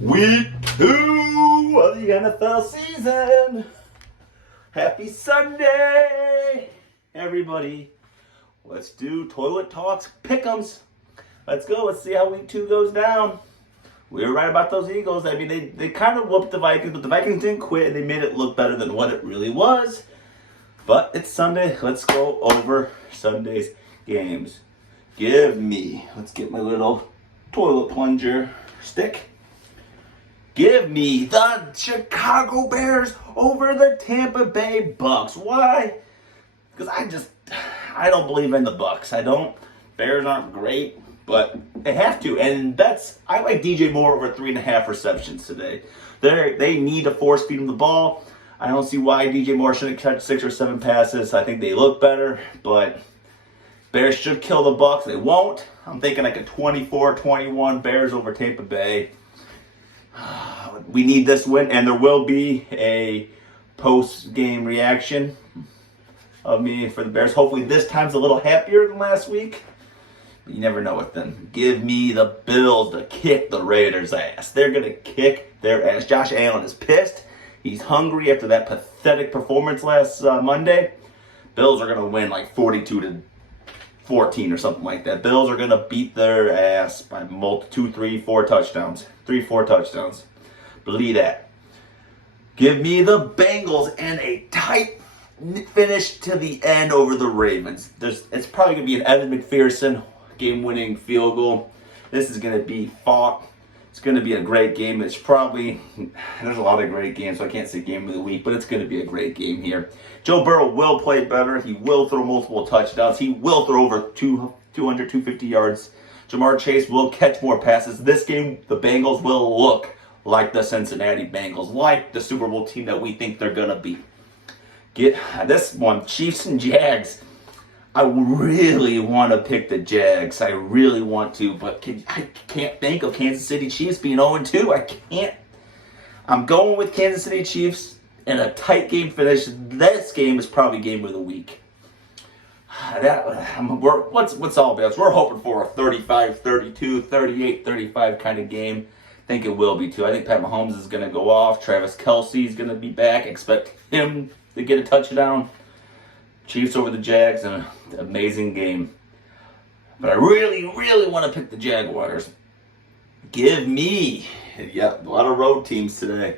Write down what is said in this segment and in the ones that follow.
Week 2 of the NFL season. Happy Sunday, everybody. Let's do Toilet Talks Pick'ems. Let's go. Let's see how week 2 goes down. We were right about those Eagles. I mean, they kind of whooped the Vikings, but the Vikings didn't quit, and they made it look better than what it really was. But it's Sunday. Let's go over Sunday's games. Let's get my little toilet plunger stick. Give me the Chicago Bears over the Tampa Bay Bucks. Why? Because I don't believe in the Bucks. I don't. Bears aren't great, but they have to. And I like DJ Moore over 3.5 receptions today. They need to force feed him the ball. I don't see why DJ Moore shouldn't catch 6 or 7 passes. I think they look better, but Bears should kill the Bucks. They won't. I'm thinking like a 24-21 Bears over Tampa Bay. We need this win, and there will be a post-game reaction of me for the Bears. Hopefully this time's a little happier than last week. But you never know with them. Give me the Bills to kick the Raiders' ass. They're going to kick their ass. Josh Allen is pissed. He's hungry after that pathetic performance last Monday. Bills are going to win like 42-14 or something like that. Bills are going to beat their ass by 2, 3, 4 touchdowns. 3-4 touchdowns. Believe that. Give me the Bengals and a tight finish to the end over the Ravens. It's probably going to be an Evan McPherson game-winning field goal. This is going to be fought. It's going to be a great game. There's a lot of great games, so I can't say game of the week, but it's going to be a great game here. Joe Burrow will play better. He will throw multiple touchdowns. He will throw over 200, 250 yards. Jamar Chase will catch more passes. This game, the Bengals will look like the Cincinnati Bengals, like the Super Bowl team that we think they're going to be. Get this one, Chiefs and Jags. I really want to pick the Jags. I really want to, but I can't think of Kansas City Chiefs being 0-2. I can't. I'm going with Kansas City Chiefs and a tight game finish. This game is probably game of the week. What's all about? We're hoping for a 35-32, 38-35 kind of game. I think it will be too. I think Pat Mahomes is going to go off. Travis Kelce is going to be back. Expect him to get a touchdown. Chiefs over the Jags, and an amazing game. But I really, really want to pick the Jaguars. Give me, a lot of road teams today.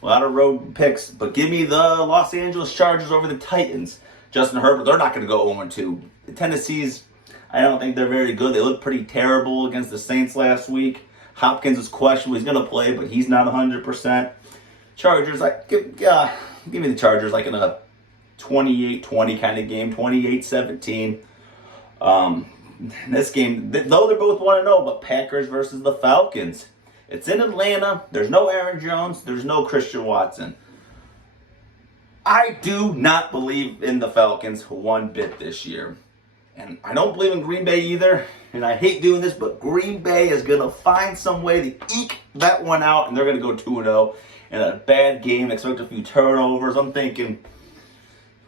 A lot of road picks. But give me the Los Angeles Chargers over the Titans. Justin Herbert, they're not going to go 0-2. The Tennessee's, I don't think they're very good. They looked pretty terrible against the Saints last week. Hopkins is questionable. He's going to play, but he's not 100%. Chargers, give me the Chargers like in a 28-20 kind of game, 28-17. This game, though they're both 1-0, but Packers versus the Falcons. It's in Atlanta. There's no Aaron Jones. There's no Christian Watson. I do not believe in the Falcons one bit this year. And I don't believe in Green Bay either. And I hate doing this, but Green Bay is going to find some way to eke that one out, and they're going to go 2-0 in a bad game. Expect a few turnovers. I'm thinking,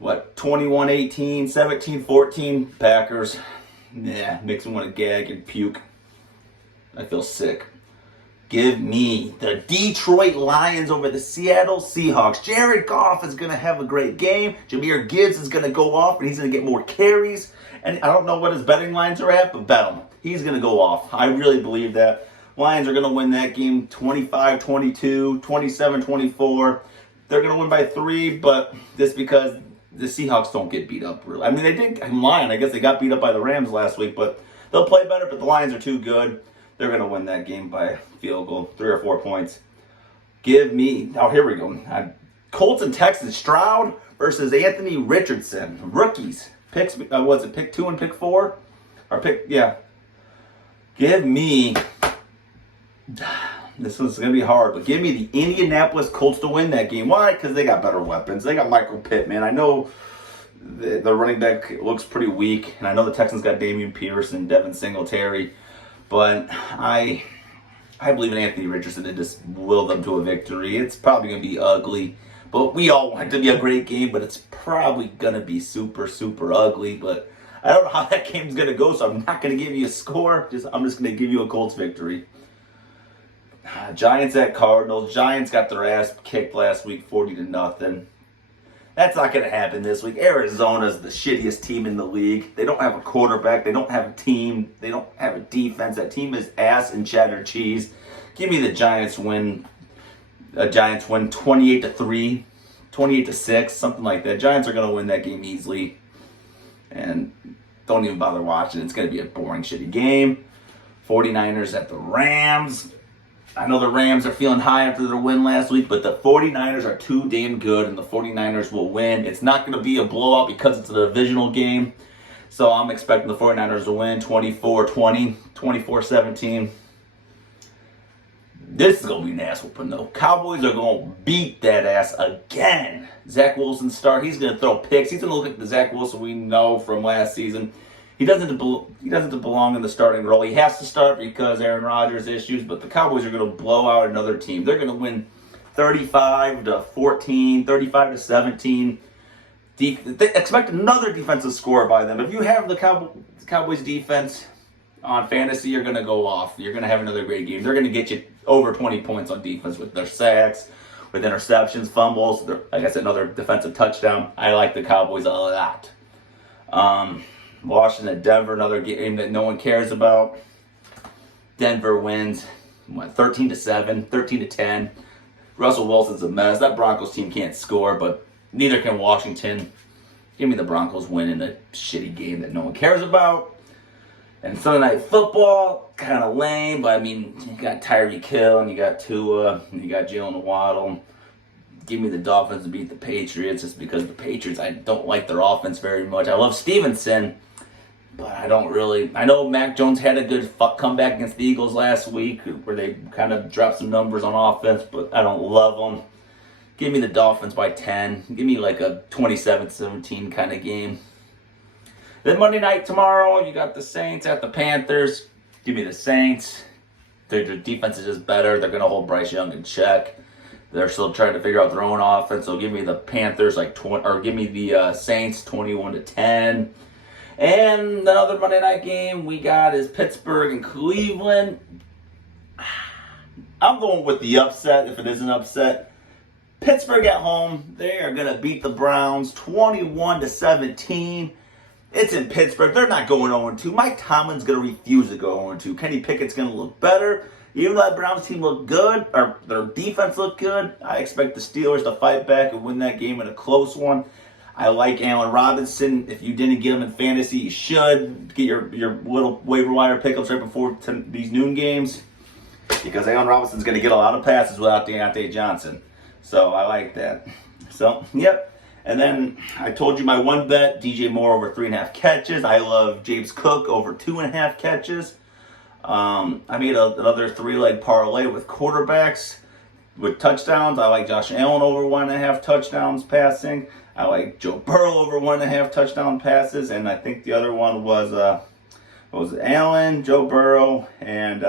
21-18, 17-14 Packers. Makes me want to gag and puke. I feel sick. Give me the Detroit Lions over the Seattle Seahawks. Jared Goff is going to have a great game. Jahmyr Gibbs is going to go off, and he's going to get more carries. And I don't know what his betting lines are at, but bet him. He's going to go off. I really believe that. Lions are going to win that game 25-22, 27-24. They're going to win by 3, but just because the Seahawks don't get beat up, really. I mean, they did. I'm lying. I guess they got beat up by the Rams last week, but they'll play better, but the Lions are too good. They're going to win that game by field goal, 3 or 4 points. Give me, here we go. Colts and Texans, Stroud versus Anthony Richardson. Rookies. Pick 2 and pick 4? Give me, this one's going to be hard, but give me the Indianapolis Colts to win that game. Why? Because they got better weapons. They got Michael Pittman. I know the running back looks pretty weak, and I know the Texans got Damian Pierce and Devin Singletary. But I believe in Anthony Richardson to just will them to a victory. It's probably going to be ugly. But we all want it to be a great game, but it's probably going to be super, super ugly. But I don't know how that game's going to go, so I'm not going to give you a score. I'm just going to give you a Colts victory. Giants at Cardinals. Giants got their ass kicked last week 40-0. That's not going to happen this week. Arizona's the shittiest team in the league. They don't have a quarterback. They don't have a team. They don't have a defense. That team is ass and cheddar cheese. Give me the Giants win. Giants win 28-3, 28-6, something like that. Giants are going to win that game easily. And don't even bother watching. It's going to be a boring, shitty game. 49ers at the Rams. I know the Rams are feeling high after their win last week, but the 49ers are too damn good, and the 49ers will win. It's not going to be a blowout because it's a divisional game. So I'm expecting the 49ers to win 24-20, 24-17. This is going to be an ass whooping, though. Cowboys are going to beat that ass again. Zach Wilson start. He's going to throw picks. He's going to look at the Zach Wilson we know from last season. He doesn't belong in the starting role. He has to start because Aaron Rodgers issues, but the Cowboys are going to blow out another team. They're going to win 35-14, 35-17. Expect another defensive score by them. If you have the Cowboys defense on fantasy, you're going to go off. You're going to have another great game. They're going to get you over 20 points on defense with their sacks, with interceptions, fumbles. Like I said, another defensive touchdown. I like the Cowboys a lot. Washington, Denver, another game that no one cares about. Denver wins 13-7, 13-10. Russell Wilson's a mess. That Broncos team can't score, but neither can Washington. Give me the Broncos winning a shitty game that no one cares about. And Sunday Night Football, kind of lame, but I mean, you got Tyreek Hill, and you got Tua, and you got Jalen Waddle. Give me the Dolphins to beat the Patriots, just because the Patriots, I don't like their offense very much. I love Stevenson, but I don't really. I know Mac Jones had a good comeback against the Eagles last week, where they kind of dropped some numbers on offense, but I don't love them. Give me the Dolphins by 10. Give me like a 27-17 kind of game. Then Monday night tomorrow, you got the Saints at the Panthers. Give me the Saints. Their defense is just better. They're going to hold Bryce Young in check. They're still trying to figure out their own offense. So give me the Panthers give me the Saints 21-10. And another Monday night game we got is Pittsburgh and Cleveland. I'm going with the upset if it is an upset. Pittsburgh at home, they are going to beat the Browns 21-17. It's in Pittsburgh. They're not going 0-2. Mike Tomlin's going to refuse to go 0-2. Kenny Pickett's going to look better. Even though that Browns team looked good, or their defense looked good, I expect the Steelers to fight back and win that game in a close one. I like Allen Robinson. If you didn't get him in fantasy, you should get your little waiver wire pickups right before these noon games, because Allen Robinson's going to get a lot of passes without Deontay Johnson. So I like that. So, yep. And then I told you my one bet, DJ Moore over 3.5 catches. I love James Cook over 2.5 catches. I made another 3-leg parlay with quarterbacks with touchdowns. I like Josh Allen over 1.5 touchdowns passing. I like Joe Burrow over 1.5 touchdown passes. And I think the other one was Allen, Joe Burrow, and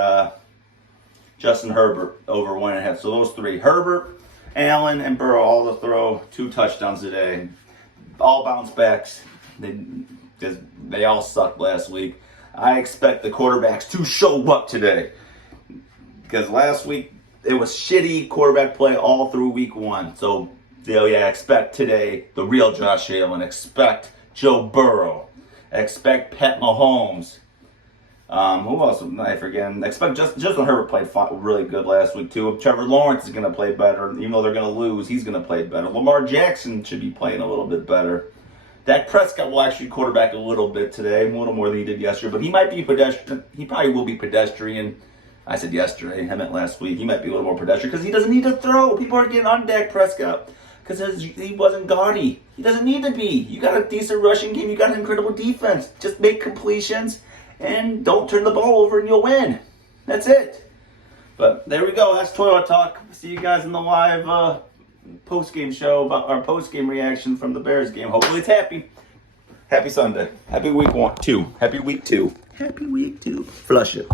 Justin Herbert over 1.5. So those three, Herbert, Allen, and Burrow, all to throw 2 touchdowns today. All bounce backs. They all sucked last week. I expect the quarterbacks to show up today, because last week it was shitty quarterback play all through week 1. So, expect today the real Josh Allen. Expect Joe Burrow. Expect Pat Mahomes. Who else am I forgetting? Expect Justin Herbert played really good last week too. Trevor Lawrence is going to play better. Even though they're going to lose, he's going to play better. Lamar Jackson should be playing a little bit better. Dak Prescott will actually quarterback a little bit today, a little more than he did yesterday. But he might be pedestrian. He probably will be pedestrian. I said yesterday. I meant last week. He might be a little more pedestrian because he doesn't need to throw. People are getting on Dak Prescott because he wasn't gaudy. He doesn't need to be. You got a decent rushing game. You got an incredible defense. Just make completions and don't turn the ball over and you'll win. That's it. But there we go. That's Toilet Talk. See you guys in the live post-game show about our post-game reaction from the Bears game. Hopefully it's happy. Happy Sunday. Happy week 2. Happy week 2. Happy week 2. Flush it.